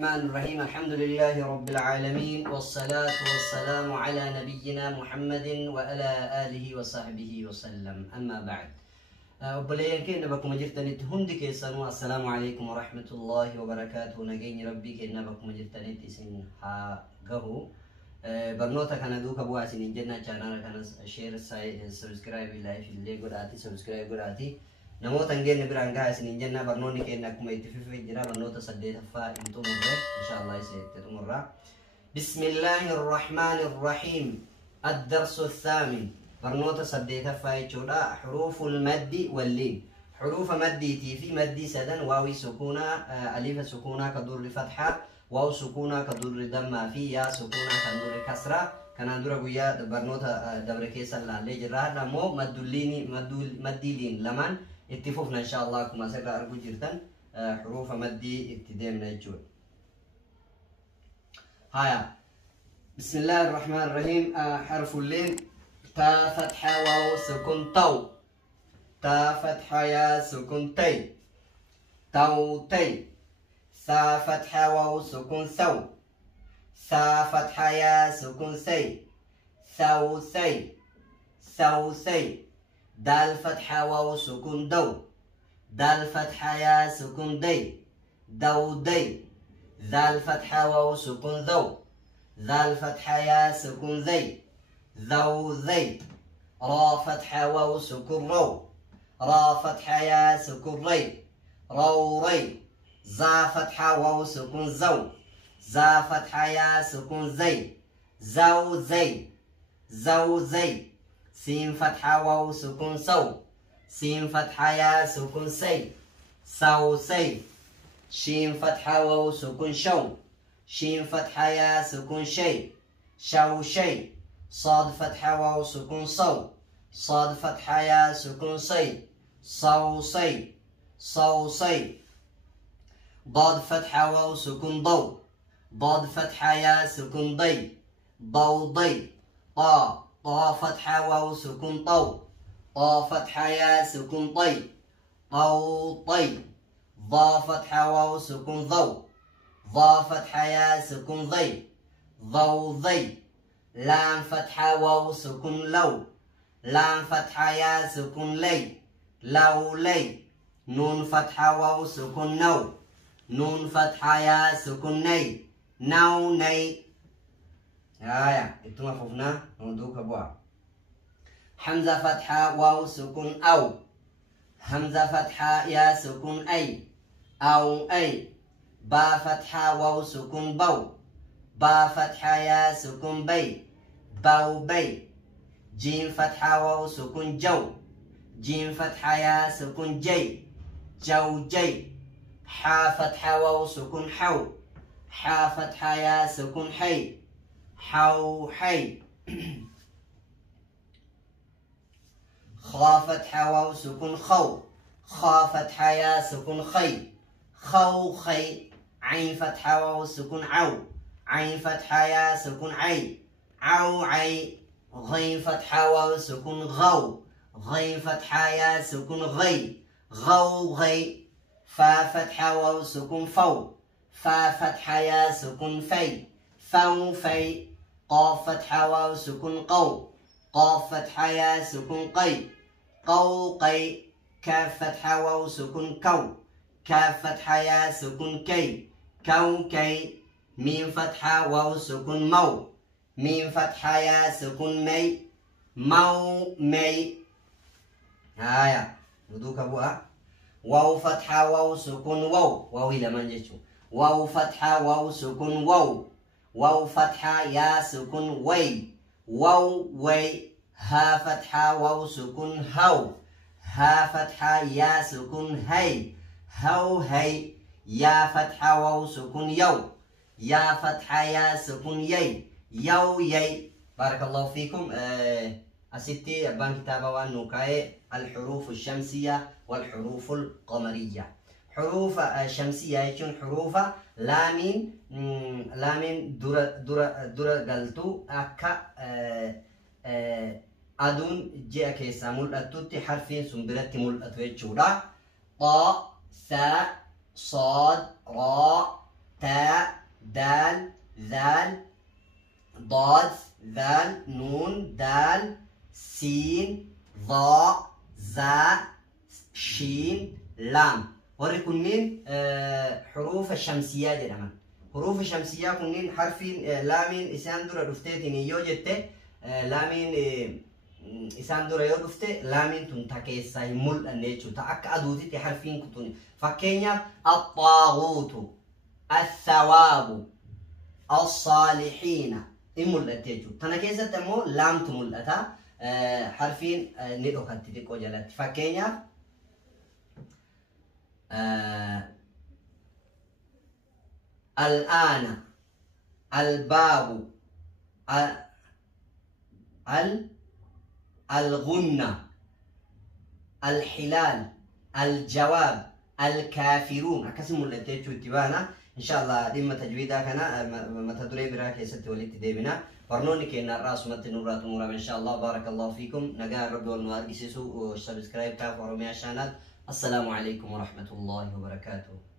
الرحمن الرحيم. الحمد لله رب العالمين، والصلاة والسلام على نبينا محمد وعلى آله وصحبه وسلم. أما بعد، أبليين كنا بكم جرتني تهندي كيسانو. السلام عليكم ورحمة الله وبركاته. نجين ربي كنا بكم جرتني تسين ها جهو برنوتا كان دوكا بواسين جنة channel كان share subscribe لايف اللي قراتي subscribe قراتي نموت انجيل نبرانغا سنين جنة برنوني كأنك ما يتفق جرا برنوتا سديت فا انتو مرة إن شاء الله يسيت مرة. بسم الله الرحمن الرحيم. الدرس الثامن برنوتا سديت فا يجودا حروف المد واللين. حروف مدي تي في مدي سدن واوي سكونة ألف سكونة كدور فتحة واو سكونة كدور دم في يا سكونة كدور كسرة كان دورا بويا برنوتا دبر كيسر لا لجرا نمو مدليني مدلين لمن اتفقنا إن شاء الله كما سيرا أرجو جدا حروف مدي ابتداء من الجود. هيا بسم الله الرحمن الرحيم. حرف اللين تا فتحة واو سكون تو. تا فتحة يا سكون تي تو تي. ثا فتحة واو سكون ثو. ثا فتحة يا سكون سي ثو سي ثو سي. دال فتحة واو سكون دو. دال فتحة يا سكون دي دو دي. ذال فتحة واو سكون ذو. ذال فتحة يا سكون ذي ذو ذي. را فتحة واو سكون رو. را فتحة يا سكون ري رو ري. زا فتحة واو سكون زو. زا فتحة يا سكون زي زو زي زو زي. سين فتحة واو سكون سو. سين فتحة يا سكون سي سو سي. شين فتحة واو سكون شو. شين فتحة يا سكون شي شو شي. صاد فتحة واو سكون صو. صاد فتحة يا سكون صي صو صي صو صي. ضاد فتحة واو سكون ضو. ضاد فتحة يا سكون ضي ضو ضي. طا طا فتحة واو سكون طو. طا فتحة يا سكون طي طو طي. ضا فتحة واو سكون ضو. ضا فتحة يا سكون ضي ضو ضي. لام فتحة واو سكون لو. لام فتحة يا سكون لي لو لي. نون فتحة واو سكون نو. نون فتحة يا سكون ني نو ني. هايا itu mafufna nuduk abua. حمزة فتحة واو سكون أو. همزة فتحة يا سكون أي أو أي. با فتحة واو سكون بو. با فتحة يا سكون بي بو بي. جيم فتحة واو سكون جو. جيم فتحة يا سكون جي جو جي. حا فتحة واو سكون حو. حا فتحة يا سكون حي حو حي. خا فتحة واو سكون خو. خا فتحة يا سكون خي خو خي. عين فتحة واو سكون عو. عين فتحة يا سكون عي عو عي. غين فتحة واو سكون غو. غين فتحة يا سكون غي غو غي. فا فتحة واو سكون فو. فا فتحة يا سكون في فو في. قاف فتحة واو سكون قو. قاف فتحة يا سكون قي قو قي. كاف فتحة واو سكون كو. كاف فتحة يا سكون كي كو كي. ميم فتحة واو سكون مو. ميم فتحة يا سكون مي مو مي. هايا ندوك أبوها. واو فتحة واو سكون واو. واو إلى من جيتو. واو فتحة واو سكون واو. واو فتحة يا سكون وي واو وي. ها فتحة واو سكون هو. ها فتحة يا سكون هي هو هي. يا فتحة واو سكون يو. يا فتحة يا سكون يي يو يي. بارك الله فيكم. أستي أبان كتابة وانوكاي الحروف الشمسية والحروف القمرية. حروف شمسية يكون حروف لامين لامين درا قلتو أكا أدون جاء كيسا ملأتوتي حرفين سنبرتي ملأتويت شورا. طا ثاء صاد راء تاء دال ذال ضاد ذال نون دال سين ضاء زاء شين لام وركنين حروف الشمسية دي لما حروف الشمسية كنين حرفين لامين إسان دورة دفتين يوجد لامين إسان دورة يوجد لامين تنتكيسا يمول النيتشو تأك أدوتي حرفين كتوني فكينيا الطاغوت الثواب الصالحين إمول التيجو تنكيسا تمو لام تمول أتا حرفين ندو كتتكو جلت فكينيا الآن الباب الغنة الحلال الجواب الكافرون أكسم اللي تيجو تبانا إن شاء الله ديما تجويدا كنا ما تدري براك يست وليت ديبنا برنوني كنا الرأس مت نورات نورا إن شاء الله بارك الله فيكم نجار رب والمواد يسوع سبسكرايب كاف ورمي الشانات السلام عليكم ورحمة الله وبركاته.